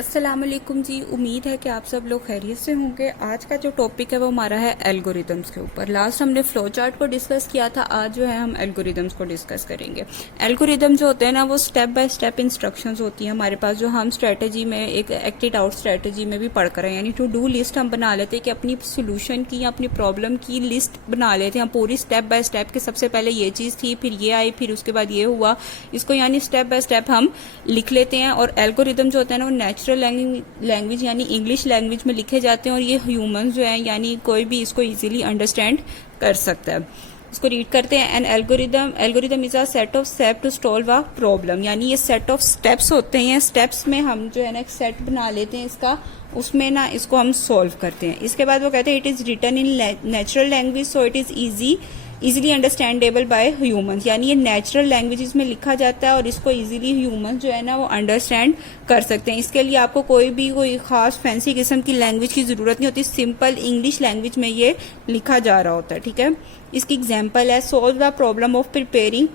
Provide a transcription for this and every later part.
अस्सलाम वालेकुम जी। उम्मीद है कि आप सब लोग खैरियत से होंगे। आज का जो टॉपिक है वो हमारा है एल्गोरिदम्स के ऊपर। लास्ट हमने फ्लो चार्ट को डिस्कस किया था, आज जो है हम एल्गोरिदम्स को डिस्कस करेंगे। एल्गोरिदम जो होते हैं ना वो स्टेप बाय स्टेप इंस्ट्रक्शंस होती हैं हमारे पास, जो हम स्ट्रेटेजी में एक एक्टेड आउट स्ट्रेटेजी में भी पढ़ कर हैं। यानी टू डू लिस्ट हम बना लेते हैं कि अपनी सोल्यूशन की या अपनी प्रॉब्लम की लिस्ट बना लेते हैं हम पूरी स्टेप बाय स्टेप के। सबसे पहले ये चीज़ थी, फिर ये आई, फिर उसके बाद ये हुआ। इसको यानी स्टेप बाय स्टेप हम लिख लेते हैं। और एल्गोरिदम जो होता है ना वो नेचुरल लैंग्वेज यानी इंग्लिश लैंग्वेज में लिखे जाते हैं, और ये ह्यूमंस जो हैं यानी कोई भी इसको इजीली अंडरस्टैंड कर सकता है। इसको रीड करते हैं। An algorithm is a set of step to solve a problem. यानी ये सेट ऑफ स्टेप्स होते हैं। स्टेप्स में हम जो है ना एक सेट बना लेते हैं इसका, उसमें ना इसको हम सॉल्व करते हैं। इसके बाद वो कहते हैं it is written in natural language so it is easily understandable by humans. यानी ये नेचुरल लैंग्वेजेस में लिखा जाता है और इसको इजीली ह्यूमंस जो है ना वो अंडरस्टैंड कर सकते हैं। इसके लिए आपको कोई खास फैंसी किस्म की लैंग्वेज की जरूरत नहीं होती, सिंपल इंग्लिश लैंग्वेज में ये लिखा जा रहा होता है। ठीक है, इसकी एग्जाम्पल है solve the problem of preparing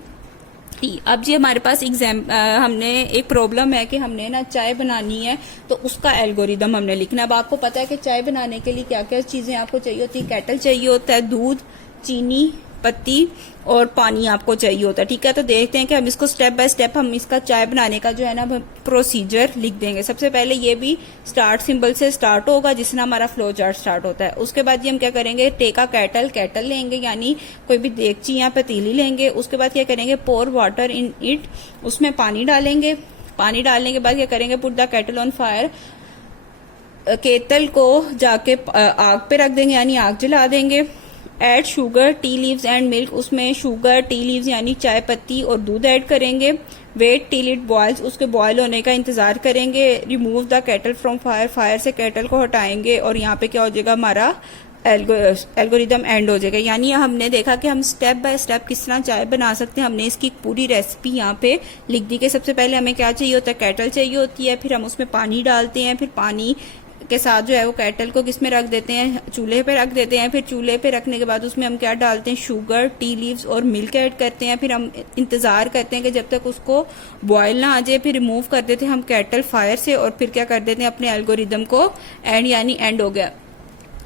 T. अब जी हमारे पास हमने एक प्रॉब्लम है कि हमने ना चाय बनानी है, तो उसका एल्गोरिदम हमने लिखना है। अब आपको पता है कि चाय बनाने के लिए क्या क्या चीजें आपको चाहिए होती है। केटल चाहिए होता है, दूध, चीनी, पत्ती और पानी आपको चाहिए होता है। ठीक है, तो देखते हैं कि हम इसको स्टेप बाय स्टेप हम इसका चाय बनाने का जो है ना प्रोसीजर लिख देंगे। सबसे पहले ये भी स्टार्ट सिंबल से स्टार्ट होगा जिससे हमारा फ्लो चार्ट स्टार्ट होता है। उसके बाद ये हम क्या करेंगे, टेक अ केटल लेंगे यानी कोई भी देगची या पतीली लेंगे। उसके बाद क्या करेंगे, पोर वाटर इन इट, उसमें पानी डालेंगे। पानी डालने के बाद क्या करेंगे, put the kettle on fire, kettle को जाके आग पे रख देंगे यानी आग जला देंगे। Add sugar, tea leaves and milk, उसमें शुगर, टी लीव्स यानी चाय पत्ती और दूध ऐड करेंगे। वेट टिल इट बॉयल्स, उसके बॉयल होने का इंतजार करेंगे। Remove the kettle from fire, fire से केटल को हटाएंगे और यहाँ पे क्या हो जाएगा, हमारा एल्गोरिदम एंड हो जाएगा। यानी हमने देखा कि हम स्टेप बाय स्टेप किस तरह चाय बना सकते हैं। हमने इसकी पूरी रेसिपी यहाँ पे लिख दी कि सबसे पहले हमें क्या चाहिए होता है, केटल चाहिए होती है, फिर हम उसमें पानी डालते हैं, फिर पानी के साथ जो है वो केटल को किस में रख देते हैं, चूल्हे पे रख देते हैं। फिर चूल्हे पे रखने के बाद उसमें हम क्या डालते हैं, शुगर, टी लीव्स और मिल्क ऐड करते हैं। फिर हम इंतजार करते हैं कि जब तक उसको बॉयल ना आ जाए, फिर रिमूव कर देते हैं हम केटल फायर से और फिर क्या कर देते हैं, अपने एल्गोरिदम को एंड यानी एंड हो गया।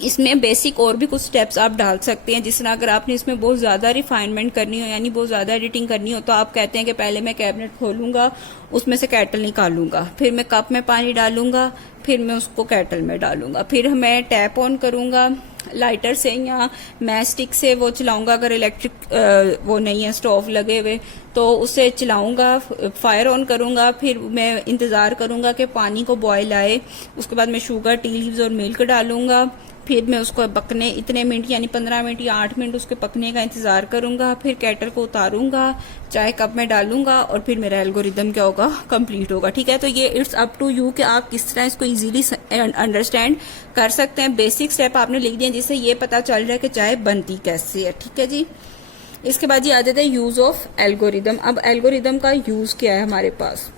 इसमें बेसिक और भी कुछ स्टेप्स आप डाल सकते हैं, जिस तरह अगर आपने इसमें बहुत ज्यादा रिफाइनमेंट करनी हो यानी बहुत ज्यादा एडिटिंग करनी हो तो आप कहते हैं कि पहले मैं कैबिनेट खोलूंगा, उसमें से केटल निकालूंगा, फिर मैं कप में पानी डालूंगा, फिर मैं उसको केटल में डालूंगा, फिर मैं टैप ऑन करूंगा लाइटर से या मैच स्टिक से वो चलाऊंगा। अगर इलेक्ट्रिक वो नहीं है स्टोव लगे हुए तो उससे चलाऊंगा, फायर ऑन करूंगा, फिर मैं इंतजार करूंगा कि पानी को बॉयल आए। उसके बाद मैं शुगर, टी लीव्स और मिल्क डालूंगा, फिर मैं उसको पकने इतने मिनट यानी 15 मिनट या 8 मिनट उसके पकने का इंतजार करूंगा। फिर केटल को उतारूंगा, चाय कप में डालूंगा और फिर मेरा एल्गोरिदम क्या होगा, कंप्लीट होगा। ठीक है, तो ये इट्स अप टू यू कि आप किस तरह इसको इजीली अंडरस्टैंड कर सकते हैं। बेसिक स्टेप आपने लिख दिए जिससे ये पता चल रहा है कि चाय बनती कैसे है। ठीक है जी, इसके बाद ये आ जाता है यूज ऑफ एल्गोरिदम। अब एल्गोरिदम का यूज क्या है हमारे पास,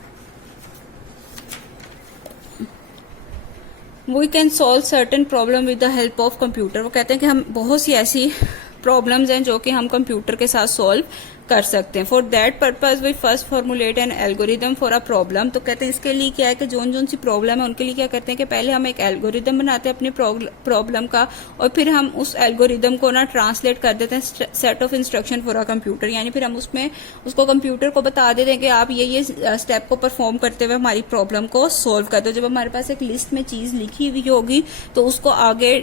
we can solve certain problem with the help of computer. वो कहते हैं कि हम बहुत सी ऐसी प्रॉब्लम्स हैं जो कि हम कंप्यूटर के साथ सॉल्व कर सकते हैं। For that purpose we first formulate an algorithm for a problem. तो कहते हैं इसके लिए क्या है कि जोन सी प्रॉब्लम है उनके लिए क्या करते हैं कि पहले हम एक एल्गोरिदम बनाते हैं अपनी प्रॉब्लम का, और फिर हम उस एल्गोरिदम को ना ट्रांसलेट कर देते हैं set of instruction for a computer. यानी फिर हम उसमें उसको कंप्यूटर को बता देते हैं कि आप ये स्टेप को परफॉर्म करते हुए हमारी प्रॉब्लम को सोल्व कर दो। जब हमारे पास एक लिस्ट में चीज लिखी हुई होगी तो उसको आगे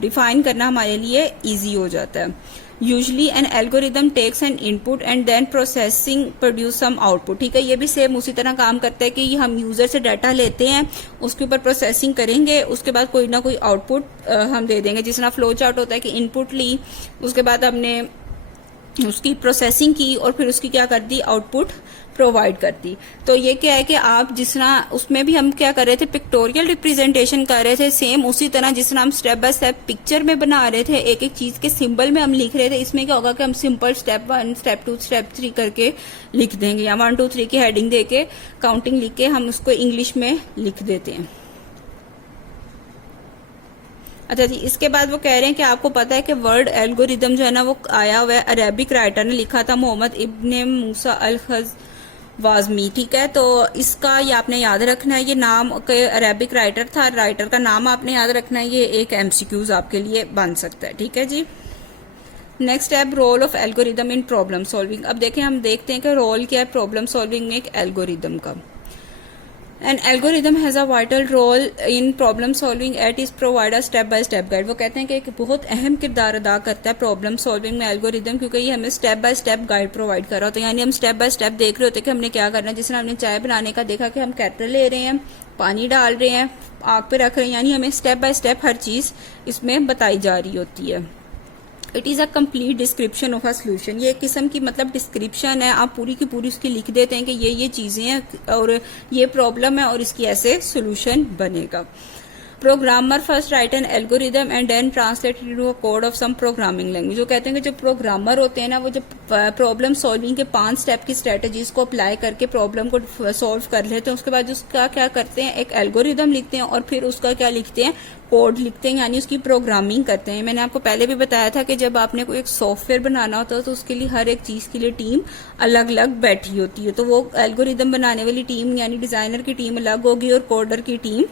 डिफाइन करना हमारे लिए ईजी हो जाता है। Usually an algorithm takes an input and then processing produce some output. ठीक है, ये भी सेम उसी तरह काम करता है कि हम यूजर से डाटा लेते हैं, उसके ऊपर प्रोसेसिंग करेंगे, उसके बाद कोई ना कोई आउटपुट हम दे देंगे। जिस तरह फ्लो चार्ट होता है कि इनपुट ली, उसके बाद हमने उसकी प्रोसेसिंग की और फिर उसकी क्या कर दी, आउटपुट प्रोवाइड कर दी। तो ये क्या है कि आप जिस तरह उसमें भी हम क्या कर रहे थे, पिक्टोरियल रिप्रेजेंटेशन कर रहे थे, सेम उसी तरह जिस तरह हम स्टेप बाय स्टेप पिक्चर में बना रहे थे, एक एक चीज के सिंबल में हम लिख रहे थे। इसमें क्या होगा कि हम सिंपल स्टेप 1, स्टेप 2, स्टेप 3 करके लिख देंगे, या 1 2 3 की हेडिंग दे के काउंटिंग लिख के हम उसको इंग्लिश में लिख देते हैं। अच्छा जी, इसके बाद वो कह रहे हैं कि आपको पता है कि वर्ड एल्गोरिदम जो है ना वो आया हुआ है, अरेबिक राइटर ने लिखा था, मोहम्मद इब्ने मूसा अल वाज मी, ठीक है। तो इसका ये आपने याद रखना है, ये नाम के अरेबिक राइटर था, राइटर का नाम आपने याद रखना है, ये एक एमसीक्यूज आपके लिए बन सकता है, ठीक है जी। Next step, role of algorithm in problem solving. अब देखें, हम देखते हैं कि रोल क्या है प्रॉब्लम सॉल्विंग में एक एल्गोरिदम का। An algorithm has a vital role in problem solving it is provide a step by step guide. वो कहते हैं कि एक बहुत अहम किरदार अदा करता है प्रॉब्लम सॉल्विंग में एल्गोरिदम, क्योंकि ये हमें step by step guide provide कर रहा होता है। यानी हम स्टेप बाय स्टेप देख रहे होते हैं कि हमने क्या करना है। जिस तरह हमने चाय बनाने का देखा कि हम कैटल ले रहे हैं, पानी डाल रहे हैं, आग पे रख रहे हैं, यानी हमें स्टेप बाय स्टेप हर चीज इसमें बताई जा रही होती है। It is a complete description of a solution. ये एक किस्म की मतलब डिस्क्रिप्शन है, आप पूरी की पूरी उसकी लिख देते हैं कि ये चीजें हैं और ये प्रॉब्लम है और इसकी ऐसे सोल्यूशन बनेगा। Programmer first write an algorithm and then translate into a code of some programming language. जो कहते हैं कि जो प्रोग्रामर होते हैं ना, वो जब प्रॉब्लम सॉल्विंग के 5 स्टेप की स्ट्रेटजीज को अप्लाई करके प्रॉब्लम को सॉल्व कर लेते हैं, उसके बाद उसका क्या करते हैं, एक एल्गोरिदम लिखते हैं और फिर उसका क्या लिखते हैं, कोड लिखते हैं, यानी उसकी प्रोग्रामिंग करते हैं। मैंने आपको पहले भी बताया था कि जब आपने कोई एक सॉफ्टवेयर बनाना होता है तो उसके लिए हर एक चीज के लिए टीम अलग अलग बैठी होती है। तो वो एल्गोरिदम बनाने वाली टीम यानी डिजाइनर की टीम अलग होगी और कोडर की टीम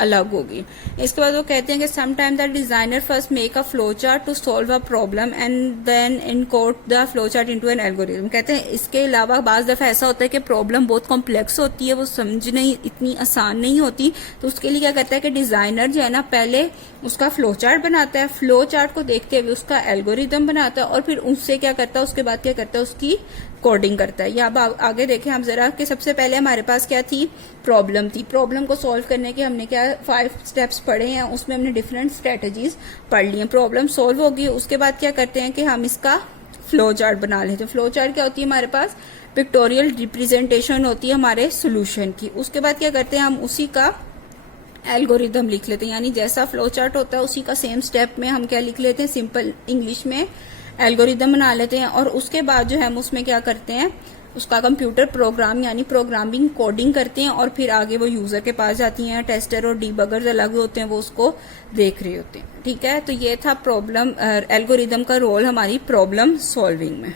अलग होगी। इसके बाद वो कहते हैं कि sometime the designer first make a flow chart to solve a problem and then encode the flow chart into an algorithm. कहते हैं इसके अलावा बाज दफा ऐसा होता है कि प्रॉब्लम बहुत कॉम्प्लेक्स होती है, वो समझने इतनी आसान नहीं होती, तो उसके लिए क्या करता है कि डिजाइनर जो है ना, पहले उसका फ्लो चार्ट बनाता है, फ्लो चार्ट को देखते हुए उसका एल्गोरिदम बनाता है और फिर उससे क्या करता है, उसके बाद क्या करता है, उसकी कोडिंग करता है। या अब आगे देखें हम जरा कि सबसे पहले हमारे पास क्या थी, प्रॉब्लम थी। प्रॉब्लम को सॉल्व करने के हमने क्या 5 स्टेप्स पढ़े हैं, उसमें हमने डिफरेंट स्ट्रेटजीज पढ़ ली हैं। प्रॉब्लम सॉल्व होगी, उसके बाद क्या करते हैं कि हम इसका फ्लो चार्ट बना लेते हैं। फ्लो चार्ट क्या होती है हमारे पास, पिक्टोरियल रिप्रेजेंटेशन होती है हमारे सोल्यूशन की। उसके बाद क्या करते हैं, हम उसी का एल्गोरिदम लिख लेते हैं, यानी जैसा फ्लो चार्ट होता है उसी का सेम स्टेप में हम क्या लिख लेते हैं, सिंपल इंग्लिश में एल्गोरिदम बना लेते हैं। और उसके बाद जो है हम उसमें क्या करते हैं, उसका कंप्यूटर प्रोग्राम यानी प्रोग्रामिंग कोडिंग करते हैं और फिर आगे वो यूजर के पास जाती हैं। टेस्टर और डीबगर अलग होते हैं, वो उसको देख रहे होते हैं, ठीक है। तो ये था प्रॉब्लम एल्गोरिदम का रोल हमारी प्रॉब्लम सॉल्विंग में।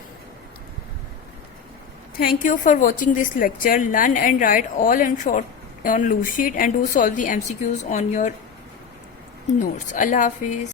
Thank you for watching this lecture. Learn and write all in short on loose sheet and do solve the MCQs on your notes. Allah Hafiz.